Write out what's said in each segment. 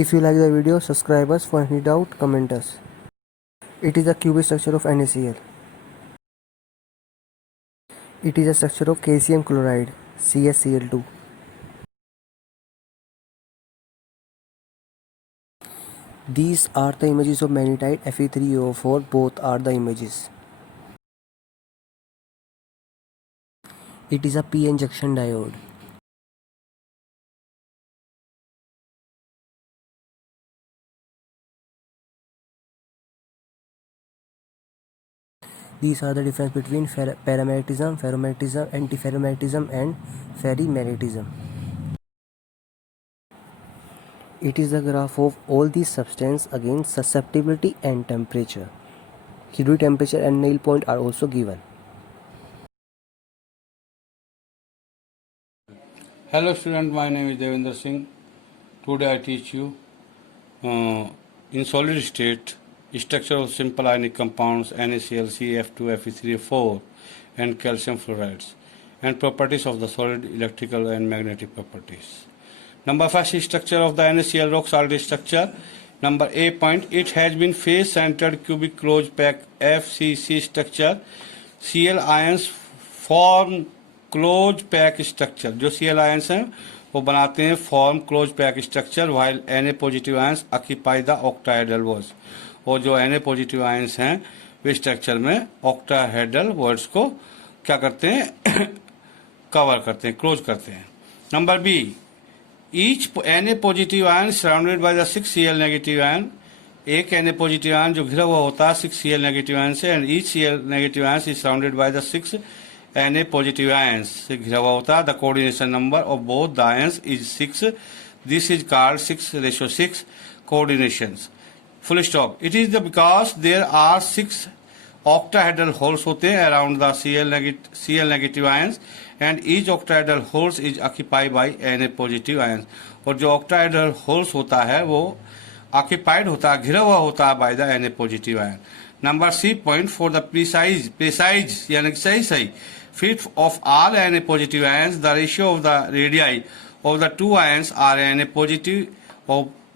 If you like the video, subscribe us. For any doubt, comment us. It is a cubic structure of NaCl. It is a structure of calcium chloride, CaCl2. These are the images of magnetite Fe3O4. Both are the images. It is a p-n junction diode. These are the difference between paramagnetism, ferromagnetism, antiferromagnetism and ferrimagnetism. It is a graph of all these substances against susceptibility and temperature. Curie temperature and nail point are also given. Hello student, my name is Devendra Singh. Today I teach you in solid state structure of simple ionic compounds NaCl, CF2, Fe3O4 and calcium fluorides and properties of the solid electrical and magnetic properties. Number first structure of the NaCl rock salt structure. Number A point, it has been face centered cubic closed pack FCC structure. Cl ions form close pack structure. जो Cl ions हैं वो बनाते हैं form close pack structure, while Na positive ions occupy the octahedral walls. और जो Na positive ions हैं वे structure में octahedral walls को क्या करते हैं कवर करते हैं, क्लोज करते हैं. Number b, each Na positive ion surrounded by the 6 Cl negative ion. एक Na पॉजिटिव आयन जो घिरा हुआ होता है 6 Cl नेगेटिव आयन से, and each Cl negative ion is surrounded by the 6 Na positive ions से घिरा हुआ होता है. The coordination number of both the ions is 6. This is called 6:6 coordinations. Full stop. It is the because there are 6 octahedral holes होते हैं around the Cl negative ions and each octahedral holes is occupied by Na positive ions. और जो octahedral holes होता है वो occupied होता है, घिरा हुआ होता है by the Na positive ion. Number c point for the precise यानी सही fit of all Na positive ions, the ratio of the radii of the two ions are Na positive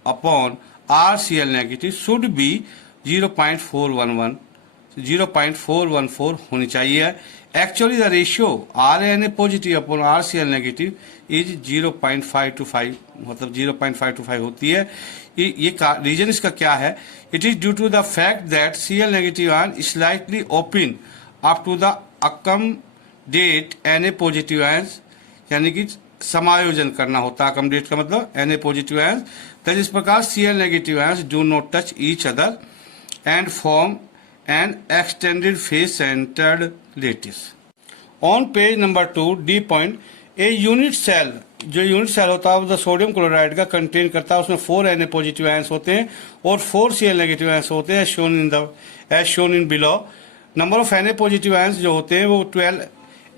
upon R Cl negative should be 0.414 होनी चाहिए. Actually the ratio R Na positive upon R Cl negative is 0.525, मतलब 0.525 होती है. ये reason इसका क्या है? It is due to the fact that Cl negative ion is slightly open up to the अकमडेट Na positive ions, यानी कि समायोजन करना होता है. अकमडेट का मतलब Na पॉजिटिव आयंस. तब इस प्रकार Cl negative ions do not touch each other and form an extended face centred lattice. On page number 2 d point, a unit cell, जो यूनिट सेल होता है वो सोडियम क्लोराइड का कंटेन करता है. उसमें 4 Na पॉजिटिव आयंस होते हैं और 4 Cl नेगेटिव आयंस होते हैं as shown in below. Number of Na positive ions जो होते हैं वो 12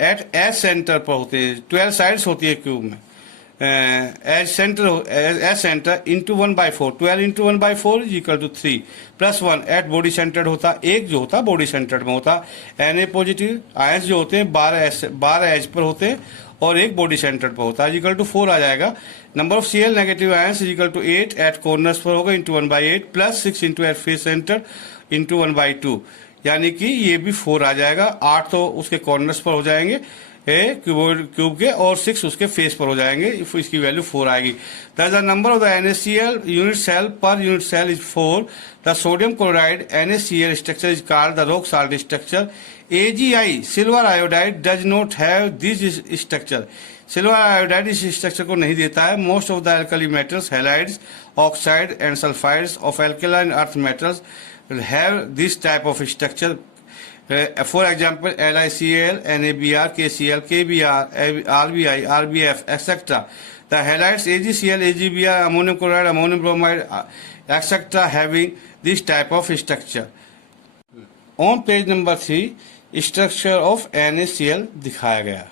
एट एज सेंटर पर होते हैं. 12 साइड्स होती है क्यूब में. एज सेंटर इंटू 1/4, 12 इंटू 1/4 is equal to 3 plus 1 at body centred होता है. एक जो होता है बॉडी सेंटर्ड में होता है. Na पॉजिटिव आयंस जो होते हैं 12 एज पर होते हैं और एक बॉडी सेंटर्ड पर होता है, इक्वल टू 4 आ जाएगा. Number of Cl negative ions is equal to 8 at corners पर होगा into 1/8 plus 6 into at face centre into 1/2, यानी कि ये भी 4 आ जाएगा. 8 तो उसके कॉर्नर्स पर हो जाएंगे क्यूब के और 6 उसके फेस पर हो जाएंगे, इसकी वैल्यू 4 आएगी. That the number of the NaCl unit cell पर unit cell is 4. The sodium chloride NaCl structure is called the rock salt structure. AgI silver iodide does not have this structure. Silver iodide इस structure को नहीं देता है. Most of the alkali metals, halides, oxide and sulphides of alkaline earth metals have this type of structure. For example, LiCl, NaBr, KCl, KBr, RBI, RBF, etc. The halides AgCl, AgBr, ammonium chloride, ammonium bromide, etc. having this type of structure. On page number 3, structure of NaCl दिखाया गया.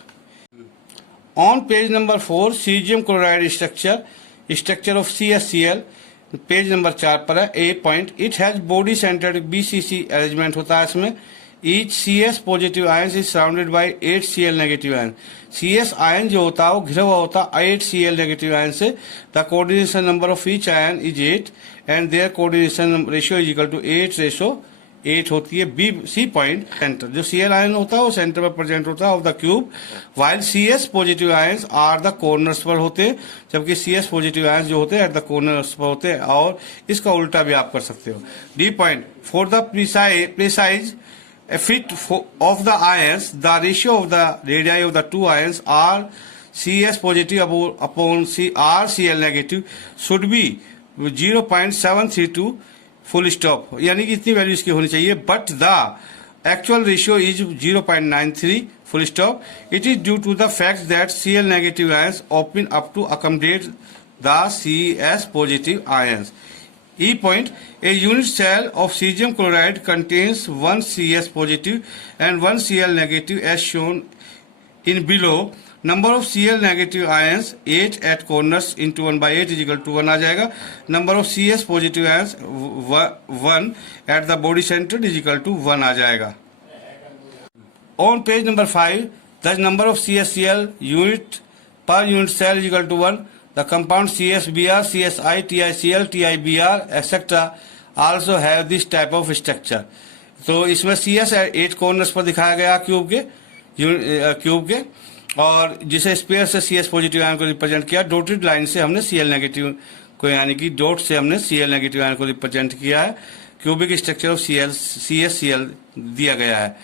On page number 4, cesium chloride structure of CaCl. Page number 4 पर है. A point, it has body centred BCC arrangement होता है इसमें. each CS positive ions is surrounded by 8 Cl negative ions. CS ion जो होता है वो घिरा हुआ होता है 8 Cl negative ion से. The coordination number of each ion is 8 and their coordination ratio is equal to 8:8 होती है. B C point center जो Cl ion होता है वो सेंटर पर प्रेजेंट होता है of the cube, while CS positive ions are the corners पर होते हैं, जबकि CS positive ions जो होते हैं एट द corners पर होते हैं. और इसका उल्टा भी आप कर सकते हो. D point for the precise a fit of the ions, the ratio of the radii of the two ions are CS positive upon R Cl negative should be 0.732 full stop, यानी कि इतनी वैल्यू इसकी होनी चाहिए. But the actual ratio is 0.93 full stop. It is due to the fact that Cl negative ions open up to accommodate the CS positive ions. E point, a unit cell of cesium chloride contains one CS positive and one Cl negative as shown in below. Number of Cl negative ions 8 at corners into 1/8 is equal to 1 आ जाएगा. Number of CS positive ions 1 at the body center is equal to 1 आ जाएगा. On page number 5, the number of CSCl unit per unit cell is equal to 1. The compound CSBr, CSI, TiCl, TiBr, etc. also have this type of structure. तो इसमें CS 8 corners पर दिखाया गया cube के और जिसे spare से CS positive ion को रिप्रेजेंट किया. डॉटेड लाइन से हमने Cl नेगेटिव को, यानी कि डॉट से हमने Cl नेगेटिव आयन को रिप्रेजेंट किया है. क्यूबिक स्ट्रक्चर ऑफ CSCl दिया गया है.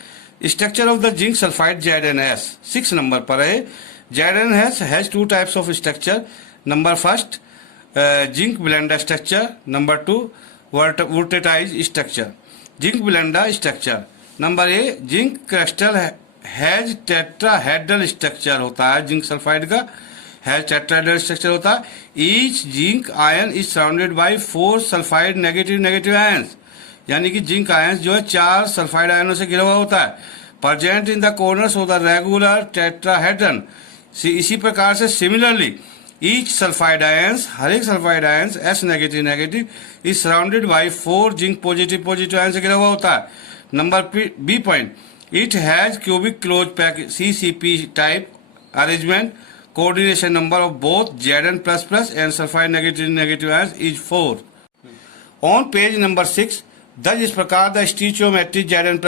Structure of the zinc sulphide ZnS 6 number पर है. ZnS has 2 types of structure. Number first, zinc blender structure. Number 2, voltatized structure. Zinc blender structure. Number A, zinc crystal has tetrahedral structure होता है. Zinc sulphide का has tetrahedral structure होता है. Each zinc ion is surrounded by 4 sulfide negative ions. यानी कि zinc ions जो है 4 sulphide आयनों से घिरा हुआ होता है. Present in the corners of the regular tetrahedron. इसी प्रकार से सिमिलरली each sulfide ions, हर एक sulphide ions S negative is surrounded by 4 zinc positive ion से घिरा हुआ होता है. Number B point, it has cubic closed pack CCP type arrangement. Coordination number of both Zn++ and sulfide negative ions is 4. On page number 6, thus इस प्रकार the stoichiometric Zn++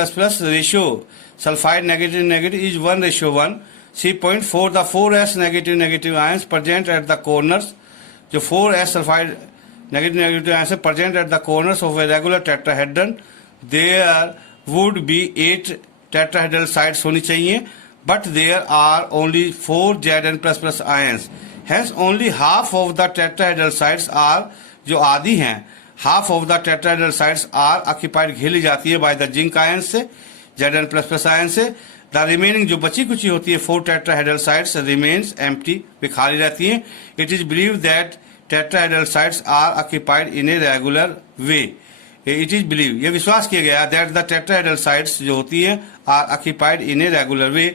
ratio sulfide negative is 1:1. C point, for the 4S negative ions present at the corners, जो 4S sulfide negative ions present at the corners of a regular tetrahedron, there would be 8 tetrahedral sides होनी चाहिए, but there are only 4 Zn++ ions. Hence only half of the tetrahedral sides are, जो आधी हैं, half of the tetrahedral sides are occupied, घेर ली जाती है by the zinc ions से, Zn++ ions से. द रिमेनिंग जो बची कुची होती है 4 टेट्राहेड्रल साइड्स रिमेन्स एम्प्टी, वे खाली रहती हैं. It is believe that tetrahedral sites are occupied in a regular way. It is believe, ये विश्वास किया गया दैट द टेट्राहेड्रल साइड्स जो होती हैं are occupied in a regular way,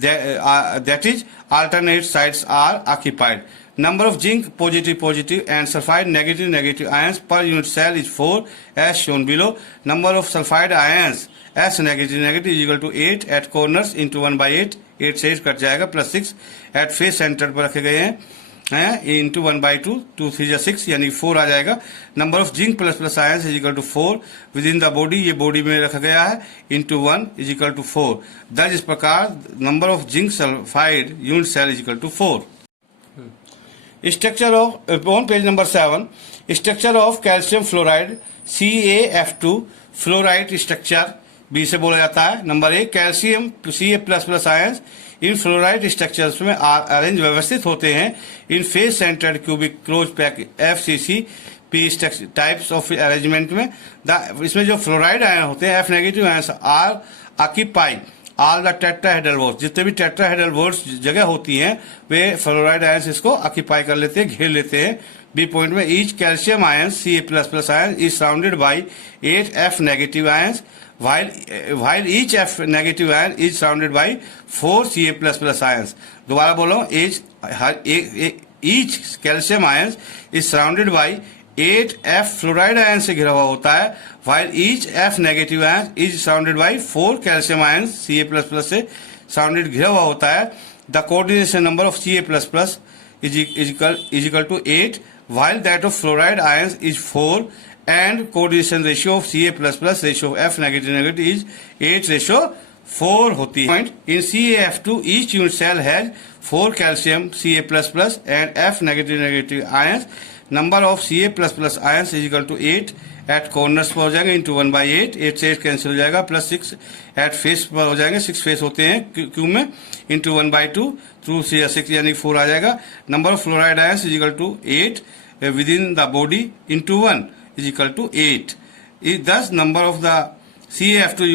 that is alternate sites are occupied. Number of zinc positive and sulfide negative ions per unit cell is 4 as shown below. Number of sulfide ions S negative is equal to 8 at corners into 1/8. 8 से 8 cut जाएगा plus 6 at face center पर रखे गए हैं into 1/2. 2 3 6 यानी 4 आ जाएगा. Number of zinc ++ ions is equal to 4 within the body, ये बॉडी में रखा गया है into 1 is equal to 4. Thus इस प्रकार number of zinc sulfide unit cell is equal to 4. Structure of, on page number 7, structure of calcium fluoride CaF2 fluoride structure B से बोला जाता है. Number 1, calcium Ca++ ions in fluoride structures में arrange व्यवस्थित होते हैं in face centred cubic close pack FCC P types of arrangement में. इसमें जो फ्लोराइड आयन होते हैं F negative ions are occupy all the tetrahedral voids, जितने भी टेट्राहेड्रल वॉल्स जगह होती हैं वे फ्लोराइड आयंस इसको ऑक्यूपाई कर लेते हैं, घेर लेते हैं. बी पॉइंट में each calcium ions Ca++ ions is surrounded bye 8 F negative ions while each F negative ion is surrounded by 4 Ca++ ions. दोबारा बोलो, each calcium ions is surrounded by 8F fluoride ion से घिरा हुआ होता है, while each F negative ion is surrounded by 4 calcium ion Ca++ से surrounded घिरा हुआ होता है। The coordination number of Ca++ is equal to 8, while that of fluoride ions is 4, and coordination ratio of Ca++ ratio of F negative is 8:4 होती है। In CaF2 each unit cell has 4 calcium Ca++ and F negative ions. Number of Ca++ ions is equal to 8 at corners पर हो जाएंगे into 1/8, 8 से 8 cancel हो जाएगा, plus 6 at face पर हो जाएंगे, 6 फेस होते हैं क्यू में, इंटू 1/2 थ्रू 6 यानी 4 आ जाएगा। Number of fluoride ions is equal to 8 with in the body into 1 is equal to 8। Thus number of the CaF2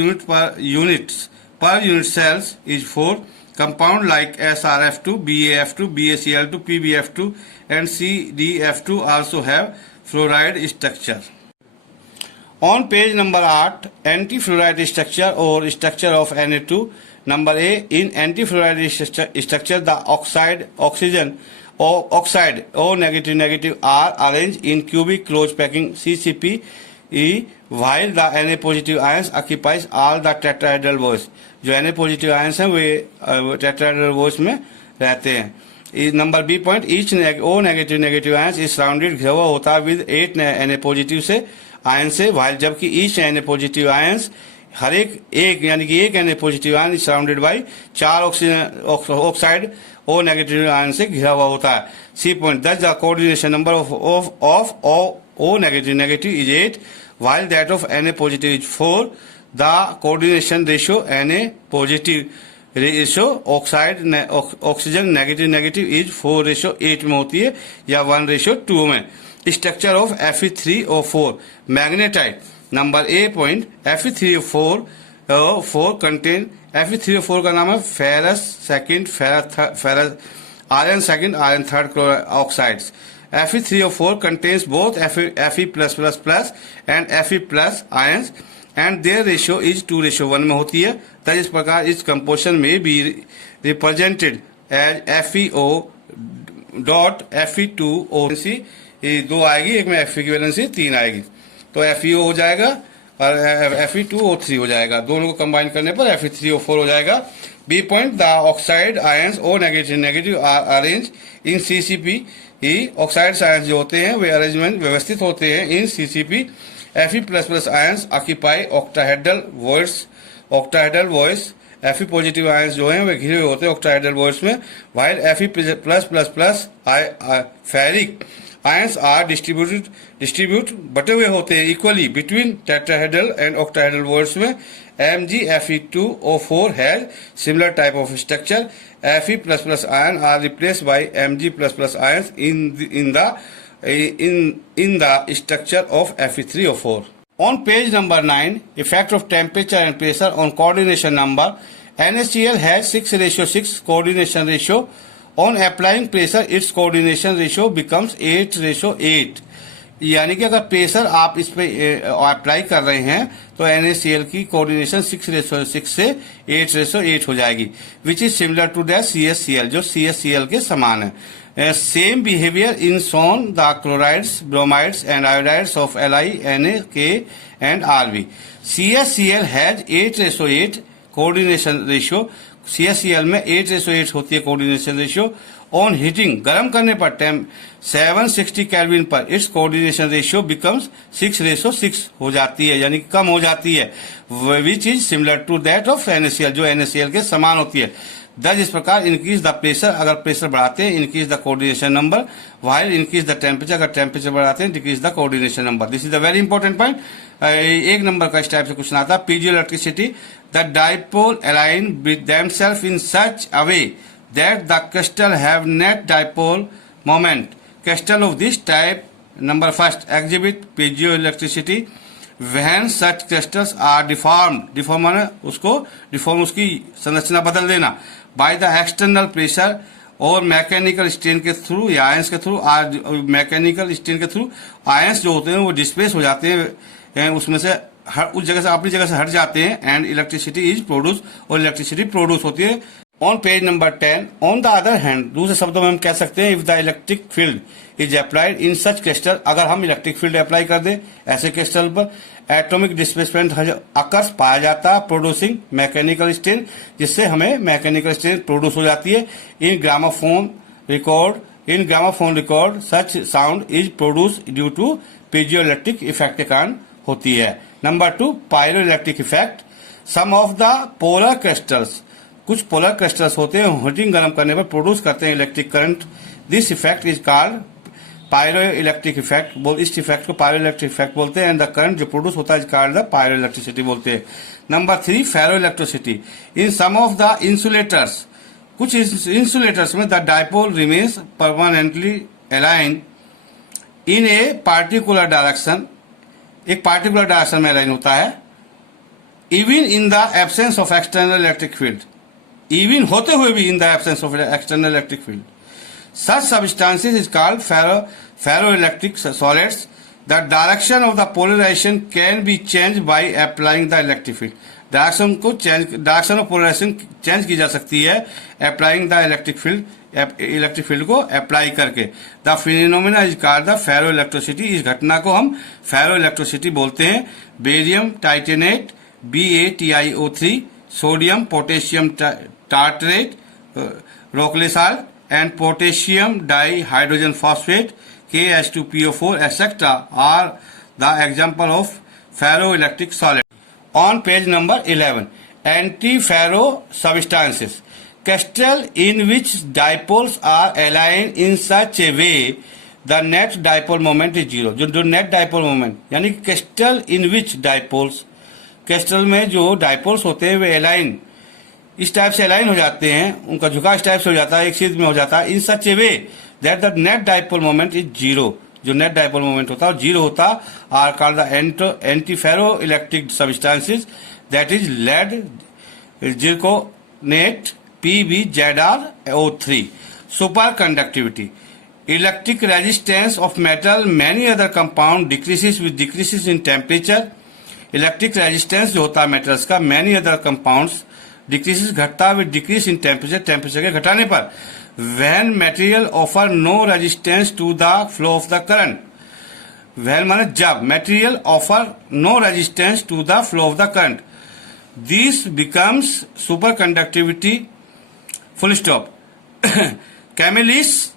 units per unit cells is 4. Compound like SrF2, BaF2, BaCl2, PbF2 and CdF2 also have fluoride structure. On page number 8, anti-fluoride structure or structure of Na2. Number A, in anti-fluoride structure, the oxide O negative are arranged in cubic close packing CCP, while the Na positive ions occupies all the tetrahedral voids. जो Na positive ions हैं वे tetrahedral voids में रहते हैं। Number b point, each O negative ions is surrounded घिरा हुआ होता है with 8 Na positive से आयन से, वाइल जबकि ईच Na पॉजिटिव आयंस हर एक यानी कि एक Na positive ion surrounded by 4 oxide O negative ion से घिरा हुआ होता है। C point, thus the coordination number of O negative is 8 while that of Na positive is 4. The coordination ratio Na positive ratio oxygen negative is 4:8 में होती है या 1:2 में। Structure of Fe3O4 magnetite. Number A point, Fe3O4 contain, Fe3O4 का नाम है ferrous second, ferrous iron second, iron third oxides. Fe3O4 contains both Fe++ and Fe+ ions and their ratio is 2:1 में होती है। तब इस प्रकार इस कंपोजिशन में भी represented as FeO dot Fe2O। ये 2 आएगी, एक में Fe की वैलेंसी 3 आएगी, तो FeO हो जाएगा और Fe2O3 हो जाएगा। दोनों को कंबाइन करने पर Fe3O4 हो जाएगा। B point, the oxide ions O negative are arrange in CCP। Oxide ions जो होते हैं वे अरेंजमेंट व्यवस्थित होते हैं in CCP। Fe++ ions occupy octahedral voids. Fe positive ions जो हैं वे घिरे हुए होते हैं ऑक्टाहेड्रल वॉइस में, while Fe++ ferric ions are distribute बटे हुए होते हैं equally between tetrahedral and octahedral voids में। MgFe2O4 has similar type of structure. Fe++ ion are replaced by Mg++ ions in the structure of Fe3O4. On page number 9, effect of temperature and pressure on coordination number. NaCl has 6:6 coordination ratio. On applying pressure, its coordination ratio becomes 8:8. यानी कि अगर pressure आप इस पे apply कर रहे हैं तो NaCl की कोऑर्डिनेशन 6:6 से 8:8 हो जाएगी, which is similar to that CaCl, जो CaCl के समान है। Same behaviour in shown the chlorides, bromides and iodides of Li, Na, K and Rb। CaCl has 8:8 coordination ratio. CaCl में 8:8 होती है कोऑर्डिनेशन रेशियो। ऑन हीटिंग, गर्म करने पर 760 केल्विन पर इट्स कोऑर्डिनेशन रेशियो बिकम्स 6:6 हो जाती है, यानी कम हो जाती है, which is similar to that of NaCl, जो NaCl के समान होती है। दस इस प्रकार इंक्रीज द प्रेशर, अगर प्रेशर बढ़ाते हैं increase the coordination number, while increase the temperature, अगर टेम्परेचर बढ़ाते हैं decrease the coordination number. This is the very important point. एक नंबर का इस टाइप से क्वेश्चन आता है। Piezo electricity, the dipole align with themselves in such a way that the crystal have net dipole moment. Crystal of this type, number first, exhibit piezoelectricity when such crystals are deformed. Deform माने उसको deform, उसकी संरचना बदल देना by the external pressure और mechanical strain के through या ions के थ्रू। मैकेनिकल स्ट्रेन के थ्रू आयंस जो होते हैं वो डिस्प्लेस हो जाते हैं उसमें से उस जगह से अपनी जगह से हट जाते हैं एंड इलेक्ट्रिसिटी इज प्रोड्यूस और इलेक्ट्रिसिटी प्रोड्यूस होती है। On page number 10, on the other hand, दूसरे शब्दों में हम कह सकते हैं if the electric field is applied in such crystal, अगर हम इलेक्ट्रिक फील्ड अप्लाई कर दें ऐसे क्रिस्टल पर, एटॉमिक डिस्प्लेसमेंट अकर्स पाया जाता है प्रोड्यूसिंग मैकेनिकल स्ट्रेन, जिससे हमें मैकेनिकल स्ट्रेन प्रोड्यूस हो जाती है। In gramophone record such sound is produce due to piezoelectric effect के कारण होती है। Number 2, pyroelectric effect. Some of the polar crystals, कुछ पोलर क्रिस्टल्स होते हैं हीटिंग गर्म करने पर प्रोड्यूस करते हैं electric current. This effect is called pyroelectric effect, इस इफेक्ट को पायरो इलेक्ट्रिक इफेक्ट बोलते हैं। एंड द करंट जो प्रोड्यूस होता है is called the pyro electricity बोलते हैं। Number 3, ferro electricity. In some of the insulators, कुछ इंसुलेटर्स में the dipole remains permanently align in a particular direction, एक पार्टिकुलर डायरेक्शन में अलाइन होता है, even in the absence of external electric field, even होते हुए भी in the absence of external electric field. Such substances is called ferroelectric solids. The direction of the polarization can be changed by applying the electric field. Direction of polarisation change की जा सकती है applying the electric field को apply करके। The phenomena is called the ferroelectricity, इस घटना को हम फेरो इलेक्ट्रिसिटी बोलते हैं। Barium titanate BaTiO3, sodium potassium tartrate Rochelle salt and potassium dihydrogen phosphate KH2PO4 etc. are the example of ferroelectric solid. On page number 11, antiferro substances, crystal in which dipoles are aligned in such a way the net dipole moment is zero. जो net dipole moment यानी crystal in which dipoles, crystal में जो dipoles होते हैं वे align इस type से align हो जाते हैं, उनका झुकाव इस टाइप से हो जाता है, एक सीध में हो जाता है, in such a way that the net dipole moment is zero, जो नेट डाइपोल मोमेंट होता है और जीरो होता, are called the antiferroelectric substances that is lead zirconate PbZrO3। Superconductivity, electric resistance of metal many other compound decreases in temperature. Electric resistance जो होता है metals का many other compounds decrease घटता with decrease in temperature के घटाने पर। When material offer no resistance to the flow of the current, when माने जब material offer no resistance to the flow of the current, this becomes superconductivity full stop. कैमिलिस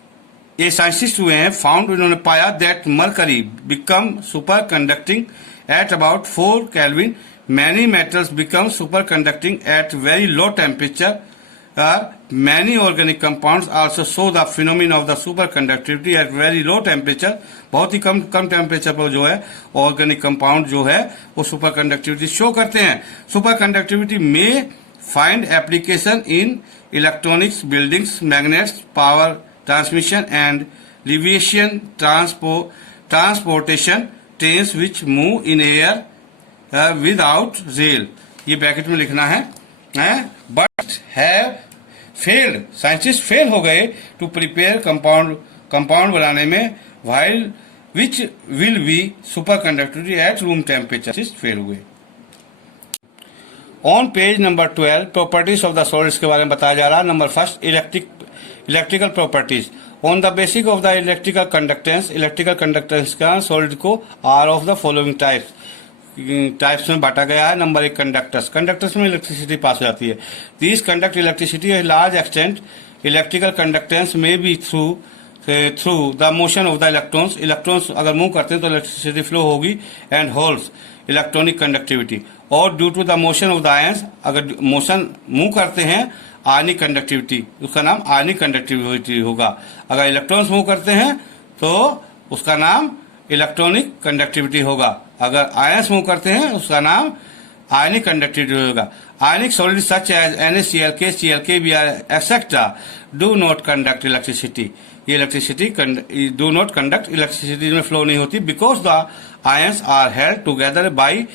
ये scientist हुए हैं, found, उन्होंने पाया that mercury become superconducting at about 4 Kelvin. Many metals become superconducting at very low temperature. Many organic compounds also show the phenomenon of the superconductivity at very low temperature. बहुत ही कम temperature पर जो है organic compound जो है वो super conductivity show करते हैं। Superconductivity में find application in electronics, buildings, magnets, power transmission and levitation, transportation, trains which move in air without rail, ये ब्रैकेट में लिखना है। But have failed, scientist fail हो गए टू प्रिपेयर कंपाउंड बनाने में, while which will be superconductivity at room temperature, fail हुए। On page number 12, properties of the solids के बारे में बताया जा रहा है। Number first, electrical properties. On the basic of the electrical conductance का सॉलिड को are of the following types में बांटा गया है। नंबर 1, कंडक्टर्स में इलेक्ट्रिसिटी पास हो जाती है। These conduct electricity large extent. Electrical conductance में भी through the motion of the electrons अगर मूव करते हैं तो इलेक्ट्रिसिटी फ्लो होगी। एंड होल्स इलेक्ट्रॉनिक कंडक्टिविटी, और due to the motion of the ions, अगर मोशन मूव करते हैं आयनिक कंडक्टिविटी, उसका नाम आयनिक कंडक्टिविटी होगा। अगर इलेक्ट्रॉन्स मूव करते हैं तो उसका नाम इलेक्ट्रॉनिक कंडक्टिविटी होगा। अगर आयंस मूव करते हैं उसका नाम आयनिक कंडक्टिविटी होगा। Ionic solid such as NaCl, KCl, KBr etcetera do not conduct electricity, ये electricity do not conduct electricity में फ्लो नहीं होती, because the ions are held together by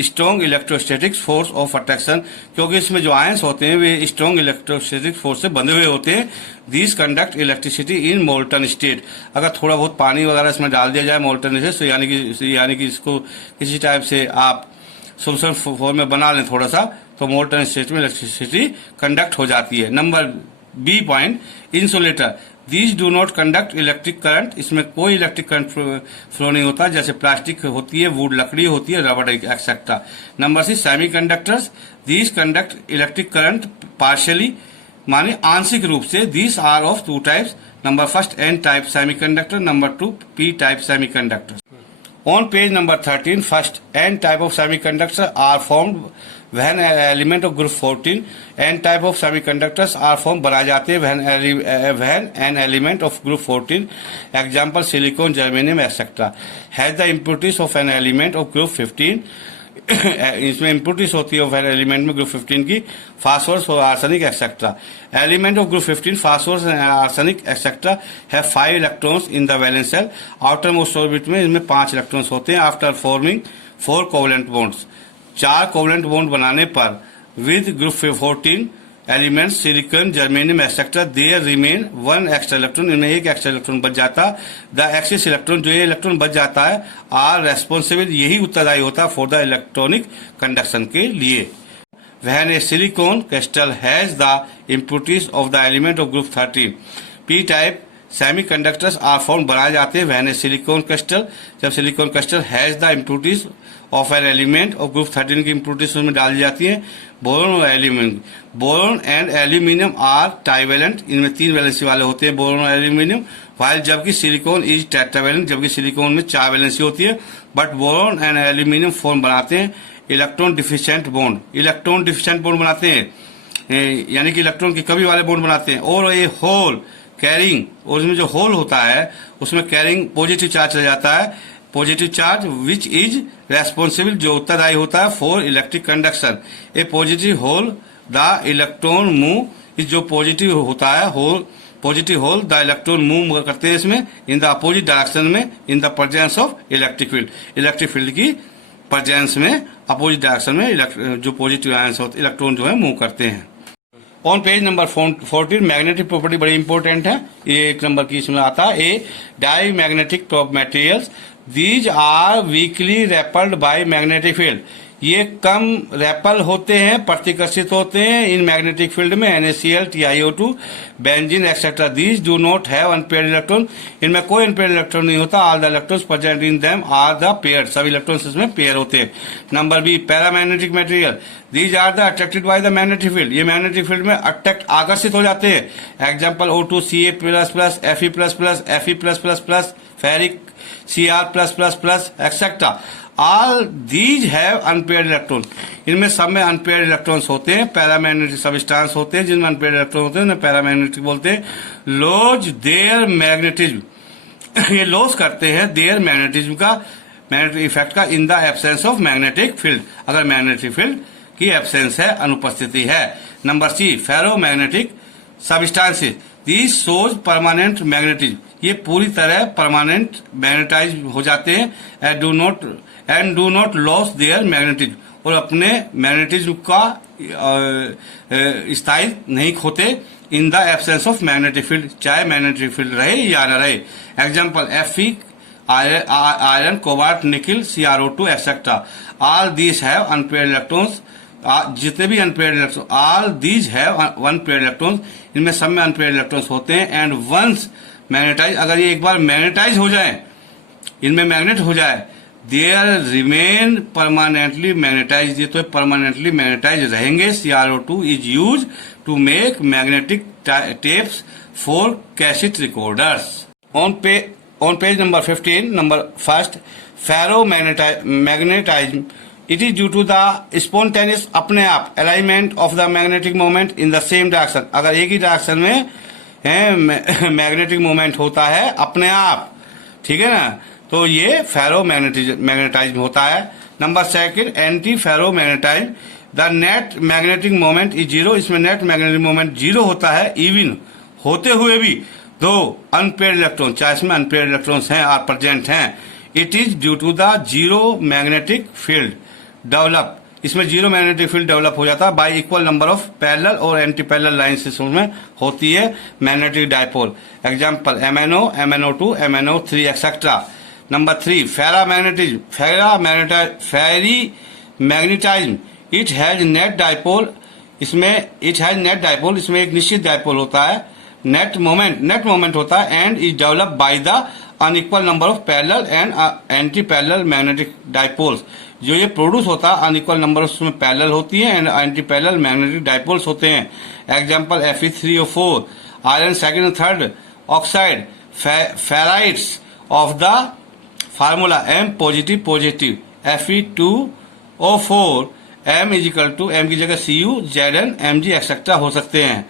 strong electrostatic force of attraction, क्योंकि इसमें जो ions होते हैं वे strong electrostatic force से बंधे हुए होते हैं। These conduct electricity in molten state, अगर थोड़ा बहुत पानी वगैरह इसमें डाल दिया जाए मोल्टन स्टेट, यानी कि इसको किसी टाइप से आप सोल्यूशन फॉर्म में बना लें थोड़ा सा, तो मोल्टन स्टेट में इलेक्ट्रिसिटी कंडक्ट हो जाती है। Number b point, insulator, these do not conduct electric current, इसमें कोई इलेक्ट्रिक करंट फ्लो नहीं होता, जैसे प्लास्टिक होती है, वुड लकड़ी होती है, रबड़ etcetera. Number c, semi conductors, these conduct electric current partially, माने आंशिक रूप से। These are of two types, number first n type semi conductor, number two p type semi conductor. On page number 13, first n type of semiconductors are formed when an element of group 14. n type of semiconductors are formed बनाए जाते हैं when an element of group 14, example silicon, germanium, etc. has the impurities of an element of group 15. इसमें impurities होती है where element में group 15 की, phosphorus और arsenic etcetera. Element of group 15 phosphorus and arsenic etcetera have 5 electrons in the valence shell, outer most orbit में इनमें 5 electrons होते हैं। After forming 4 covalent bonds, 4 covalent bond बनाने पर with group 14 elements silicon, germanium etcetera, there remain 1 extra electron, इनमें 1 extra electron बच जाता। The axis electron, जो ये इलेक्ट्रॉन बच जाता है, आर रेस्पॉन्सिबल, यही उत्तरदायी होता फॉर द इलेक्ट्रॉनिक कंडक्शन के लिए। When a silicon crystal has the impurities of the element of group 13, p-type semiconductors are formed, बनाए जाते हैं when a silicon crystal, जब silicon crystal has the impurities of an element of group 13 की impurities उसमें डाली जाती हैं। Boron और aluminium, boron and aluminium are trivalent, इनमें 3 वैलेंसी वाले होते हैं बोरोन और एल्यूमिनियम, वाइल जबकि सिलिकॉन इज टेट्रावेलेंट, जबकि सिलिकॉन में 4 वैलेंसी होती है। But boron and aluminium form बनाते हैं electron deficient bond, electron deficient bond बनाते हैं, यानी कि इलेक्ट्रॉन की कमी वाले बॉन्ड बनाते हैं। और ये होल कैरिंग, और उसमें जो होल होता है उसमें कैरिंग पॉजिटिव चार्ज चला जाता है, positive charge which is responsible, जो उत्तरदायी होता है for electric conduction. A positive hole the electron move, इस जो पॉजिटिव होता है hole, positive hole the electron move करते हैं इसमें इन द अपोजिट डायरेक्शन में, in the presence of electric field, electric field की प्रेजेंस में अपोजिट डायरेक्शन में जो पॉजिटिव आयंस होते इलेक्ट्रॉन जो है मूव करते हैं। On page number 14, magnetic property बड़ी इंपॉर्टेंट है, ये 1 नंबर की इसमें आता है। A diamagnetic materials, these are weakly repelled by magnetic field, ये कम रेपल होते हैं, प्रतिकर्षित होते हैं इन मैग्नेटिक फील्ड में, NaCl, TiO2, benzene etcetera. These do not have unpaired electron, इनमें कोई अनपेयर्ड इलेक्ट्रॉन नहीं होता। All the electrons present in them are the paired, सभी इलेक्ट्रॉन्स इसमें पेयर होते हैं। Number B, paramagnetic material, these are the attracted by the magnetic field, ये magnetic field में अट्रैक्ट आकर्षित हो जाते हैं। Example O2, Ca++, Fe++, Fe+++, ferric Cr+++, etcetera. All these have unpaired electron, इनमें सब में अनपेयर्ड इलेक्ट्रॉन्स होते हैं। पैरामैग्नेटिक सबस्टांस होते हैं जिनमें अनपेयर्ड इलेक्ट्रॉन होते हैं, उन्हें पैरामैग्नेटिक बोलते हैं। लॉज देयर मैग्नेटिज्म, ये लॉस करते हैं देयर मैग्नेटिज्म का, मैग्नेटिक इफेक्ट का, in the absence of magnetic field, अगर मैग्नेटिक फील्ड की एब्सेंस है, अनुपस्थिति है। Number C, ferromagnetic substances, these shows permanent magnetism, ये पूरी तरह परमानेंट मैग्नेटाइज हो जाते हैं। And do not loss their magnetism, और अपने मैग्नेटिज्म का स्थायी नहीं खोते in the absence of magnetic field, चाहे मैग्नेटिक फील्ड रहे या न रहे। Example Fe, iron, cobalt, nickel, CrO2 etcetera. All these have unpaired electrons, जितने भी unpaired electron, all these have unpaired electrons, इनमें सब में अनपेयर्ड इलेक्ट्रॉन्स होते हैं। एंड वंस मैग्नेटाइज, अगर ये एक बार मैग्नेटाइज हो जाए, इनमें मैग्नेट हो जाए, देयर रिमेन परमानेंटली मैग्नेटाइज, ये तो परमानेंटली मैग्नेटाइज रहेंगे। CrO2 is use to make magnetic tapes for cassette recorders. On page number 15, number first, ferromagnetism, it is due to the spontaneous, अपने आप, alignment of the magnetic moment in the same direction, अगर एक ही direction में magnetic moment होता है अपने आप, ठीक है ना, तो ये फेरोमैग्नेटाइज्म होता है। Number second, antiferromagnetism, the net magnetic moment is zero, इसमें नेट मैग्नेटिक मोमेंट जीरो होता है, इवन होते हुए भी दो अनपेयर्ड इलेक्ट्रॉन, चाहे इसमें अनपेयर्ड इलेक्ट्रॉन्स हैं और प्रेजेंट हैं। It is due to the zero magnetic field develop, इसमें जीरो मैग्नेटिक फील्ड डेवलप हो जाता है by equal number of parallel और एंटी पैरेलल लाइंस में होती है magnetic dipole. Example MnO, MnO2, MnO3 etcetera. Number 3, ferrimagnetism, magnetism it has net dipole, इसमें it has net dipole, इसमें एक निश्चित डाइपोल होता है, नेट मोमेंट होता है, and is develop by the unequal number of parallel and anti parallel magnetic dipoles. जो ये प्रोड्यूस होता है अनइक्वल नंबर उसमें पैरेलल होती है and anti parallel magnetic dipoles होते हैं। एग्जांपल Fe3O4 आयरन सेकंड और third oxide ferrites of the formula M positive positive Fe2O4 M is equal to M की जगह Cu Zn Mg एक्सेट्रा हो सकते हैं।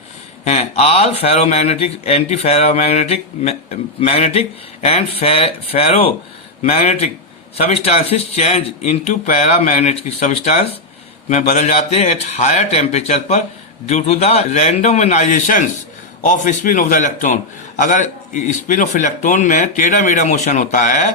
All ferromagnetic anti ferromagnetic magnetic and ferromagnetic substances change into paramagnetic substance में बदल जाते हैं at higher temperature पर due to the randomization of spin of the electron. अगर स्पिन ऑफ इलेक्ट्रॉन में टेढ़ा मेढ़ा मोशन होता है,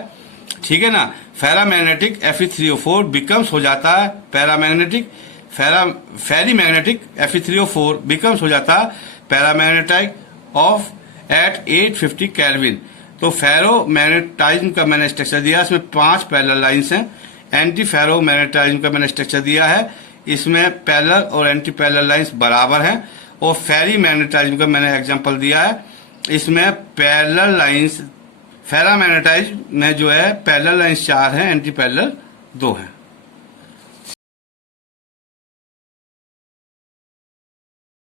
ठीक है ना, फेरामैग्नेटिक Fe3O4 बिकम्स हो जाता है पैरामैग्नेटिक, फेरीमैग्नेटिक Fe3O4 बिकम्स हो जाता है पैरामैग्नेटाइक ऑफ एट 850 केल्विन। तो फेरोमैग्नेटाइज्म का मैंने स्ट्रक्चर दिया, इसमें 5 पैरेलल लाइंस हैं। एंटी फेरोमैग्नेटाइज्म का मैंने स्ट्रक्चर दिया है, इसमें पैरेलल और एंटी पैरेलल लाइंस बराबर हैं। और फेरी मैग्नेटाइज्म का मैंने एग्जांपल दिया है, इसमें पैरेलल लाइंस, फेरामैग्नेटाइज्म में जो है पैरेलल लाइंस 4 हैं, एंटी पैरेलल 2 हैं।